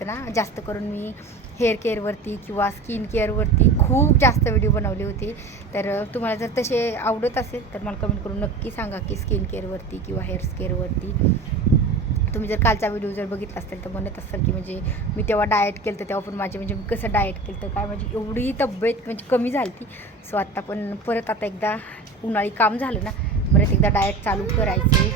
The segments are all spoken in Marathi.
होतं ना. जास्त करून मी हेअर केअरवरती किंवा स्किन केअरवरती खूप जास्त व्हिडिओ बनवले होते. तर तुम्हाला जर तसे आवडत असेल तर मला कमेंट करून नक्की सांगा की स्किन केअरवरती किंवा हेअर केअरवरती तुम्ही जर कालचा व्हिडिओ जर बघितला असेल तर म्हणत असाल की म्हणजे मी तेव्हा डाएट केलं तर तेव्हा पण माझे म्हणजे मी कसं डाएट केलं तर काय म्हणजे एवढी तब्येत म्हणजे कमी झाली ती सो आत्ता पण परत आता एकदा उन्हाळी काम झालं ना परत एकदा डाएट चालू करायचे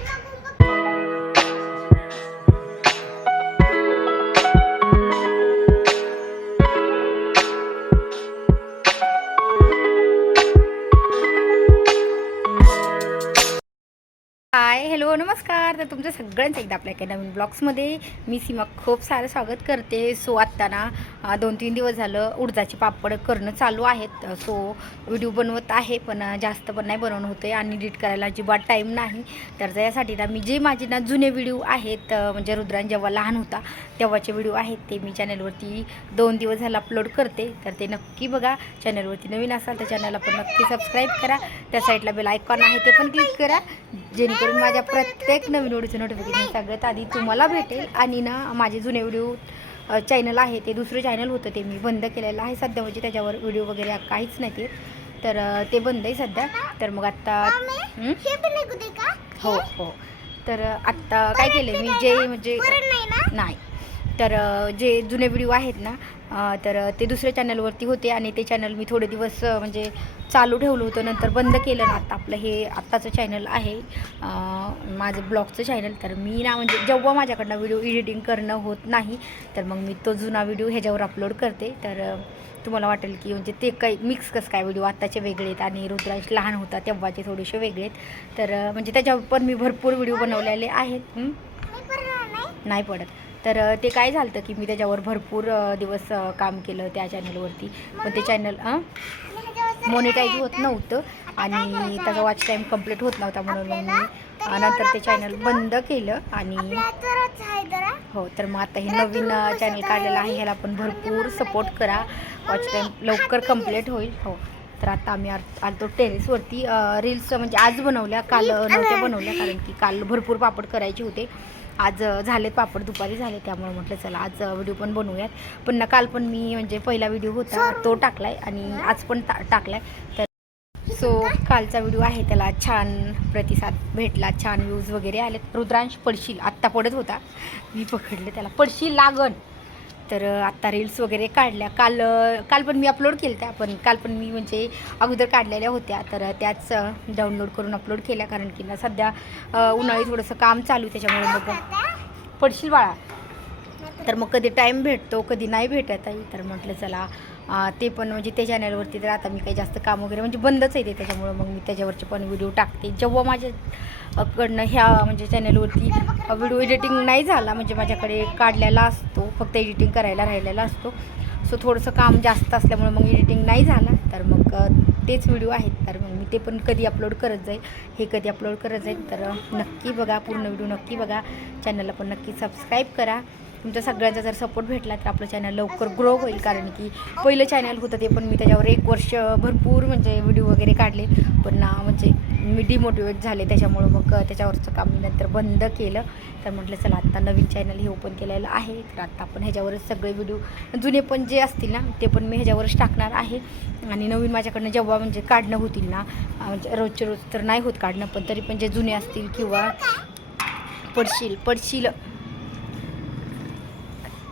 हॅलो नमस्कार तर तुमचं सगळ्यांचं एकदा आपल्या एका नवीन ब्लॉग्समध्ये मी सीमा खूप सारं स्वागत करते. सो आत्ता ना दोन तीन दिवस झालं उडदाचे पापड करणं चालू आहेत. सो व्हिडिओ बनवत आहे पण जास्त पण नाही बनवणं होते आणि एडिट करायला अजिबात टाईम नाही. तर यासाठी ना मी जे माझे ना जुने व्हिडिओ आहेत म्हणजे रुद्रान जेव्हा लहान होता तेव्हाचे व्हिडिओ आहेत ते मी चॅनलवरती दोन दिवस झाला अपलोड करते. तर ते नक्की बघा. चॅनलवरती नवीन असाल तर चॅनलला पण नक्की सबस्क्राईब करा. त्या साईडला बेल आयकॉन आहे ते पण क्लिक करा. जेणेकरून माझ्या प्रत्येक नवीन व्हिडिओचं नोटिफिकेशन सगळ्यात आधी तुम्हाला भेटेल. आणि ना माझे जुने व्हिडिओ चॅनल आहे ते दुसरं चॅनल होतं ते मी बंद केलेलं आहे सध्या. म्हणजे त्याच्यावर व्हिडिओ वगैरे काहीच नाही ते. तर ते बंद आहे सध्या. तर मग आत्ता हं? हे तर आत्ता काय केलं मी? जे म्हणजे नाही. तर जे जुने व्हिडिओ आहेत ना तर ते दुसऱ्या चॅनलवरती होते आणि ते चॅनल मी थोडे दिवस म्हणजे चालू ठेवलं होतं नंतर बंद केलं ना. आता आपलं हे आत्ताचं चॅनल आहे माझं ब्लॉगचं चॅनल. तर मी ना म्हणजे जेव्हा माझ्याकडनं व्हिडिओ एडिटिंग करणं होत नाही तर मग मी तो जुना व्हिडिओ ह्याच्यावर अपलोड करते. तर तुम्हाला वाटेल की म्हणजे ते काही मिक्स कसं काय व्हिडिओ आत्ताचे वेगळे आहेत आणि रुद्रांश लहान होता तेव्हाचे थोडेसे वेगळे आहेत. तर म्हणजे त्याच्यावर पण मी भरपूर व्हिडिओ बनवलेले आहेत. नाही पडत. तर ते काय झालं की मी त्याच्यावर भरपूर दिवस काम केलं त्या चॅनलवरती. पण ते चॅनल आणि मोनिटाईज होत नव्हतं आणि त्याचा वॉच टाईम कंप्लीट होत नव्हता म्हणून मी नंतर ते चॅनल बंद केलं आणि हो तर मग आता हे नवीन चॅनल काढलेलं आहे ह्याला पण भरपूर सपोर्ट करा. वॉच टाईम लवकर कंप्लीट होईल. हो. तर आता आम्ही आलतो टेरेसवरती रील्स म्हणजे आज बनवल्या काल नव्हत्या बनवल्या कारण की काल भरपूर पापड करायचे होते. आज झालेत पापड दुपारी झाले त्यामुळे म्हटलं चला आज व्हिडिओ पण बनवूयात. पण ना काल पण मी म्हणजे पहिला व्हिडिओ होता तो टाकलाय आणि आज पण टा टाकलाय. तर सो कालचा व्हिडिओ आहे त्याला छान प्रतिसाद भेटला छान व्ह्यूज वगैरे आले रुद्रांश पडशील आत्ता पडत होता. मी पकडले त्याला. पडशील लागण. तर आत्ता रील्स वगैरे काढल्या. काल काल पण मी अपलोड केल्या त्या पण काल पण मी म्हणजे अगोदर काढलेल्या होत्या. तर त्याच डाउनलोड करून अपलोड केल्या. कारण की ना सध्या उन्हाळी थोडंसं काम चालू त्याच्यामुळे मग पडशील बाळा. तर मग कधी टाईम भेटतो कधी नाही भेटत आहे तर म्हटलं चला ते पण म्हणजे त्या चॅनलवरती तर आता मी काही जास्त काम वगैरे म्हणजे बंदच आहे ते त्याच्यामुळं मग मी त्याच्यावरचे पण व्हिडिओ टाकते. जेव्हा माझ्याकडनं ह्या म्हणजे चॅनलवरती व्हिडिओ एडिटिंग नाही झाला म्हणजे माझ्याकडे काढलेला असतो फक्त एडिटिंग करायला राहिलेला असतो. सो थोडंसं काम जास्त असल्यामुळे मग एडिटिंग नाही झाला तर मग तेच व्हिडिओ आहेत. तर मग मी ते पण कधी अपलोड करत जाईल. हे कधी अपलोड करत जाईल तर नक्की बघा पूर्ण व्हिडिओ नक्की बघा. चॅनलला पण नक्की सबस्क्राईब करा. तुमच्या सगळ्यांचा जर सपोर्ट भेटला तर आपलं चॅनल लवकर ग्रो होईल. कारण की पहिलं चॅनल होतं ते पण मी त्याच्यावर एक वर्ष भरपूर म्हणजे व्हिडिओ वगैरे काढले. पण ना म्हणजे मी डिमोटिवेट झाले. त्याच्यामुळं मग त्याच्यावरचं काम मी नंतर बंद केलं. तर म्हटलं चला आत्ता नवीन चॅनल हे ओपन केलेलं आहे. तर आत्ता आपण ह्याच्यावरच सगळे व्हिडिओ जुने पण जे असतील ना ते पण मी ह्याच्यावरच टाकणार आहे. आणि नवीन माझ्याकडनं जेव्हा म्हणजे काढणं होतील ना म्हणजे रोजचे रोज तर नाही होत काढणं. पण तरी पण जे जुने असतील किंवा पडशील पडशील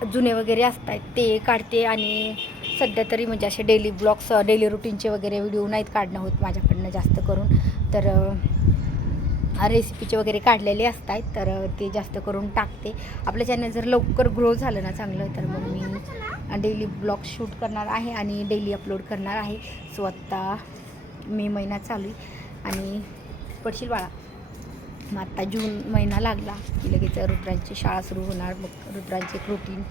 जुने वगैरे असतात ते काढते आणि सध्या तरी म्हणजे असे डेली ब्लॉग्स डेली रुटीनचे वगैरे व्हिडिओ नाहीत काढणं होत माझ्याकडनं जास्त करून. तर रेसिपीचे वगैरे काढलेले असतात तर ते जास्त करून टाकते. आपलं चॅनल जर लवकर ग्रो झालं ना चांगलं तर मग मी डेली ब्लॉग शूट करणार आहे आणि डेली अपलोड करणार आहे. सो आत्ता मे महिना चालू आहे आणि पडशील बाळा. मग आत्ता जून महिना लागला की लगेच रुद्रांची शाळा सुरू होणार मग रुद्रांचे एक रुटीन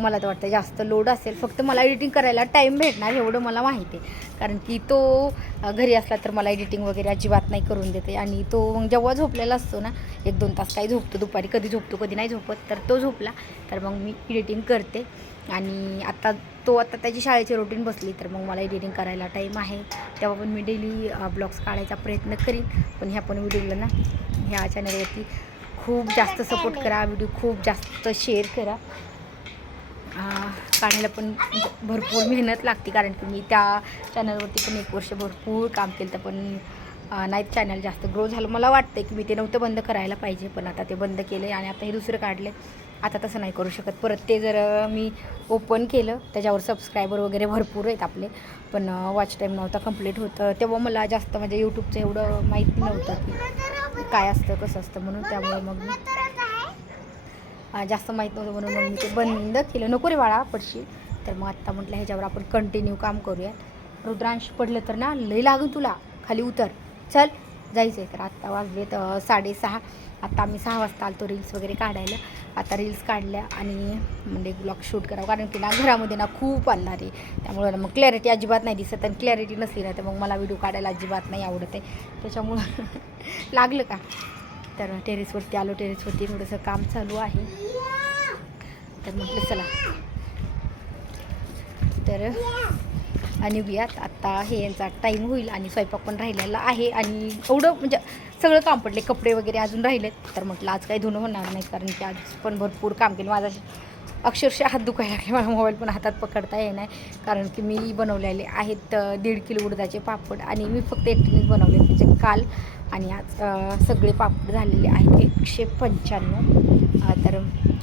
मला तर वाटतं जास्त लोड असेल. फक्त मला एडिटिंग करायला टाईम भेटणार एवढं मला माहिती आहे. कारण की तो घरी असला तर मला एडिटिंग वगैरे अजिबात नाही करून देते. आणि तो मग जेव्हा झोपलेला असतो ना एक दोन तास काही झोपतो. दुपारी कधी झोपतो कधी नाही झोपत. तर तो झोपला. तर मग मी एडिटिंग करते. आणि आता तो आता त्याची शाळेची रुटीन बसली तर मग मला एडिटिंग करायला टाईम आहे. तेव्हा पण मी डेली ब्लॉग्स काढायचा प्रयत्न करीन. पण ह्या पण व्हिडिओला ना ह्या चॅनलवरती खूप जास्त सपोर्ट करा व्हिडिओ खूप जास्त शेअर करा. काढायला पण भरपूर मेहनत लागते कारण की मी त्या चॅनलवरती पण एक वर्ष भरपूर काम केलं. तर पण नाही चॅनल जास्त ग्रो झालं. मला वाटतं की मी ते नव्हतं बंद करायला पाहिजे पण आता ते बंद केले आणि आता हे दुसरं काढले आता तसं नाही करू शकत. परत ते जर मी ओपन केलं त्याच्यावर सबस्क्रायबर वगैरे भरपूर आहेत आपले. पण वॉच टाईम नव्हता कंप्लीट होतं. तेव्हा मला जास्त म्हणजे यूट्यूबचं एवढं माहिती नव्हतं की काय असतं कसं असतं म्हणून त्यामुळे मग मी जास्त माहीत नव्हतं म्हणून मग मी ते बंद केलं. नको रे बाळा पडशील तर मग आत्ता म्हटलं ह्याच्यावर आपण कंटिन्यू काम करूयात. रुद्रांश पडलं तर ना लई लागून तुला. खाली उतर. चल जायचं आहे तर आत्ता वाजलेत साडेसहा. आत्ता आम्ही सहा वाजता आलतो रील्स वगैरे काढायला. आता रील्स काढल्या आणि म्हणजे ब्लॉग शूट करावं. कारण की ना घरामध्ये ना खूप अंधार आहे. त्यामुळं ना मग क्लॅरिटी अजिबात नाही दिसत आणि क्लॅरिटी नसली ना तर मग मला व्हिडिओ काढायला अजिबात नाही आवडत आहे. त्याच्यामुळं लागलं का? तर टेरेसवरती आलो. टेरेसवरती थोडंसं काम चालू आहे. तर म्हटलं चला. तर आणि निघूयात आत्ता हे यांचा टाईम होईल आणि स्वयंपाक पण राहिलेला आहे आणि एवढं म्हणजे सगळं काम पडले कपडे वगैरे अजून राहिलेत. तर म्हटलं आज काही धुणं होणार नाही कारण की आज पण भरपूर काम केलं. माझा अक्षरशः हात दुखायला लागले. मला मोबाईल पण हातात पकडता येणार कारण की मी बनवलेले आहेत दीड किलो उडदाचे पापड आणि मी फक्त एकटीनेच बनवले म्हणजे काल आणि आज सगळे पापड झालेले आहेत. एकशे पंच्याण्णव. तर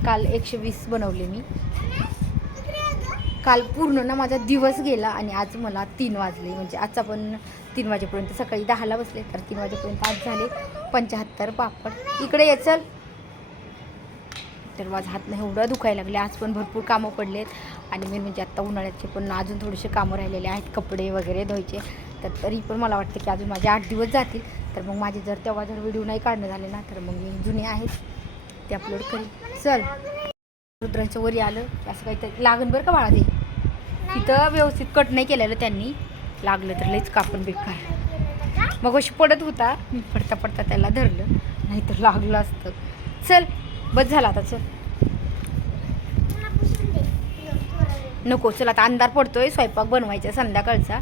काल एकशे वीस बनवले मी. काल पूर्ण ना माझा दिवस गेला आणि आज मला तीन वाजले. म्हणजे आजचा पण तीन वाजेपर्यंत सकाळी दहाला बसले तर तीन वाजेपर्यंत आज झाले पंच्याहत्तर पापड. इकडे ये चल. तर माझा हात नाही एवढं दुखायला लागले आज पण भरपूर कामं पडलेत. आणि मेन म्हणजे आत्ता उन्हाळ्याचे पण अजून थोडेसे कामं राहिलेले आहेत कपडे वगैरे धुवायचे. तर तरी पण मला वाटतं की अजून माझे आठ दिवस जातील. तर मग माझे जर तेव्हा जर व्हिडिओ नाही काढणं झाले ना तर मग मी जुने आहेत ते अपलोड करेन. चल. रुद्रांचं वरी आलं असं काहीतरी लागण बरं का बाळा ते तिथं व्यवस्थित कट नाही केलेलं त्यांनी. लागलं तर लईच कापून बेकार मग अशी पडत होता. मी पडता पडता त्याला धरलं. नाही तर लागलं असतं. चल बस झाला आता चल. नको चल आता अंधार पडतोय. स्वयंपाक बनवायचा संध्याकाळचा.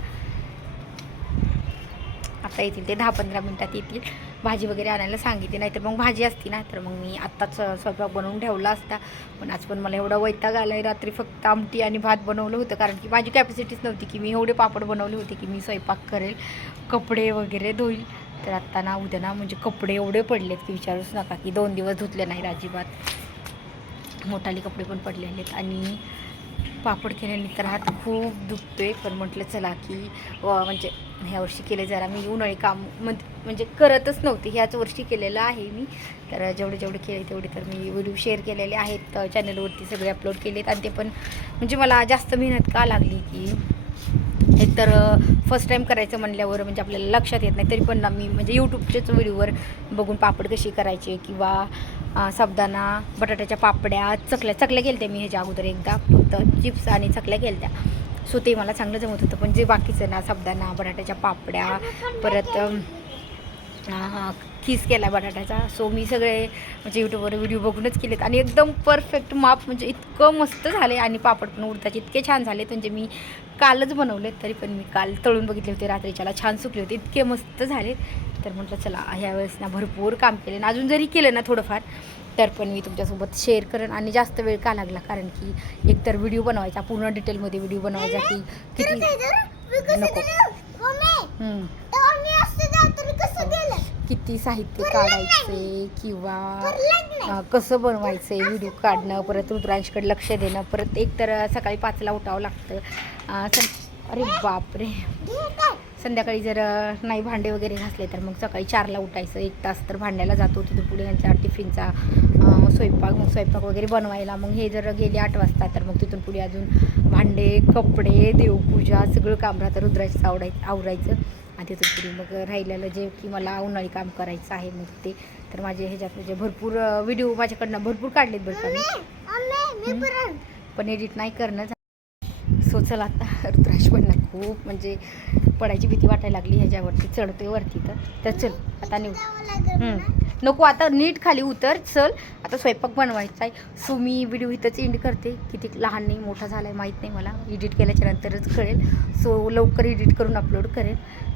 आता येतील ते दहा पंधरा मिनटात येतील. भाजी वगैरे आणायला सांगितली नाहीतर मग भाजी असती ना तर मग मी आत्ताच स्वयंपाक बनवून ठेवला असता. पण आज पण मला एवढा वैताग आला आहे रात्री फक्त आमटी आणि भात बनवलं होतं कारण की माझी कॅपॅसिटीच नव्हती की मी एवढे पापड बनवले होते की मी स्वयंपाक करेल कपडे वगैरे धुईल. तर आत्ता ना उद्या ना म्हणजे कपडे एवढे पडलेत की विचारूच नका की दोन दिवस धुतले नाही अजिबात. मोठाले कपडे पण पडलेले आहेत. आणि पापड केल्यानंतर हात खूप दुखतो आहे पण म्हटलं चला की व म्हणजे ह्या वर्षी केले जरा मी उन्हाळी काम म्हणजे करतच नव्हते. ह्याच वर्षी केलेलं आहे मी. तर जेवढे जेवढे केले तेवढे तर मी व्हिडिओ शेअर केलेले आहेत. चॅनलवरती सगळे अपलोड केलेत. आणि ते पण म्हणजे मला जास्त मेहनत का लागली की एकतर फर्स्ट टाईम करायचं म्हणल्यावर म्हणजे आपल्याला लक्षात येत नाही. तरी पण ना मी म्हणजे यूट्यूबचेच व्हिडिओवर बघून पापड कशी करायचे किंवा साबदाना बटाट्याच्या पापड्या चकल्या चकल्या केल्या मी ह्याच्या अगोदर एकदा. फक्त चिप्स आणि चकल्या केल्या सो ते मला चांगलं जमत होतं. पण जे बाकीचं ना साबदाना बटाट्याच्या पापड्या परत खीस केला बटाट्याचा? सो मी सगळे म्हणजे यूट्यूबवर व्हिडिओ बघूनच केलेत. आणि एकदम परफेक्ट माप म्हणजे इतकं मस्त झाले आणि पापड पण उडताचे. इतके छान झाले. म्हणजे मी कालच बनवले तरी पण मी काल तळून बघितले होते रात्रीच्याला छान सुकले होते. इतके मस्त झाले. तर म्हटलं चला ह्या वेळेस ना भरपूर काम केले. आणि अजून जरी केलं ना थोडंफार तर पण मी तुमच्यासोबत शेअर करेन. आणि जास्त वेळ का लागला? कारण की एकतर व्हिडिओ बनवायचा पूर्ण डिटेलमध्ये व्हिडिओ बनवायचा की किती? नको. किती साहित्य काढायचे किंवा कसं बनवायचं व्हिडिओ काढणं परत रुद्रांशकडे लक्ष देणं परत एक तर सकाळी पाचला उठावं लागतं. सं अरे बापरे. संध्याकाळी जर नाही भांडे वगैरे घासले तर मग सकाळी चारला उठायचं. एक तास तर भांड्याला जातो तिथून पुढे यांचा टिफिनचा स्वयंपाक मग स्वयंपाक वगैरे बनवायला. मग हे जर गेले आठ वाजता तर मग तिथून पुढे अजून भांडे कपडे देवपूजा सगळं काम राहतं रुद्राचं आवडाय आवरायचं. आणि पुढे मग राहिलेलं जे की मला उन्हाळी काम करायचं आहे मग ते. तर माझे ह्याच्यात म्हणजे भरपूर व्हिडिओ माझ्याकडनं भरपूर काढलेत बरं का पण एडिट नाही करणं. सो चला आता रुद्राज पण खूप म्हणजे पडायची भीती वाटायला लागली ह्याच्यावरती चढतोय वरती तर. तर चल आता निघू. नको आता नीट खाली उतर चल. आता स्वयंपाक बनवायचा आहे. सो मी व्हिडिओ इथंच एंड करते. किती लहान नाही मोठा झाला आहे माहीत नाही मला. एडिट केल्याच्या नंतरच कळेल. सो लवकर एडिट करून अपलोड करेल.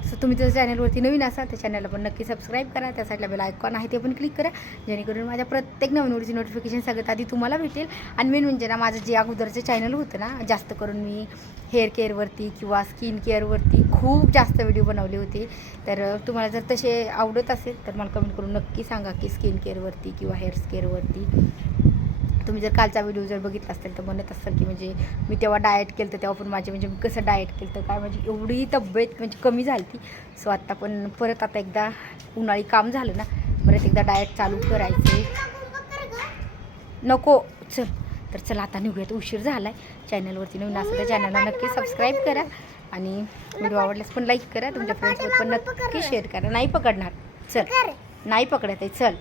सो तुम्ही जर चॅनलवरती नवीन असाल त्या चॅनलला पण नक्की सबस्क्राईब करा. त्या साईडला बेल आयकॉन आहे ते पण क्लिक करा. जेणेकरून माझ्या प्रत्येक नवीन व्हिडिओची नोटिफिकेशन सगळ्यात आधी तुम्हाला भेटेल. आणि मेन म्हणजे ना माझं जे अगोदरचं चॅनल होतं ना जास्त करून मी हेअर केअरवरती किंवा स्किन केअरवरती खूप खूप जास्त व्हिडिओ बनवले होते. तर तुम्हाला जर तसे आवडत असेल तर मला कमेंट करून नक्की सांगा की स्किन केअरवरती किंवा हेअर केअरवरती तुम्ही जर कालचा व्हिडिओ जर बघितला असेल तर म्हणत असाल की म्हणजे मी तेव्हा डाएट केलं तर तेव्हा पण माझे म्हणजे मी कसं डाएट केलं तर काय म्हणजे एवढी तब्येत म्हणजे कमी झाली ती सो आत्ता पण परत आता एकदा उन्हाळी काम झालं ना परत एकदा डाएट चालू करायचे नको चल. तर चला आता निघूयात. उशीर झाला आहे चॅनलवरती नवीन असेल तर चॅनलला नक्की सबस्क्राईब करा. आणि व्हिडिओ आवडल्यास पण लाईक करा. तुमच्या फ्रेंड्सवर पण नक्की शेअर करा. नाही पकडणार. चल. नाही पकडत आहे. चल.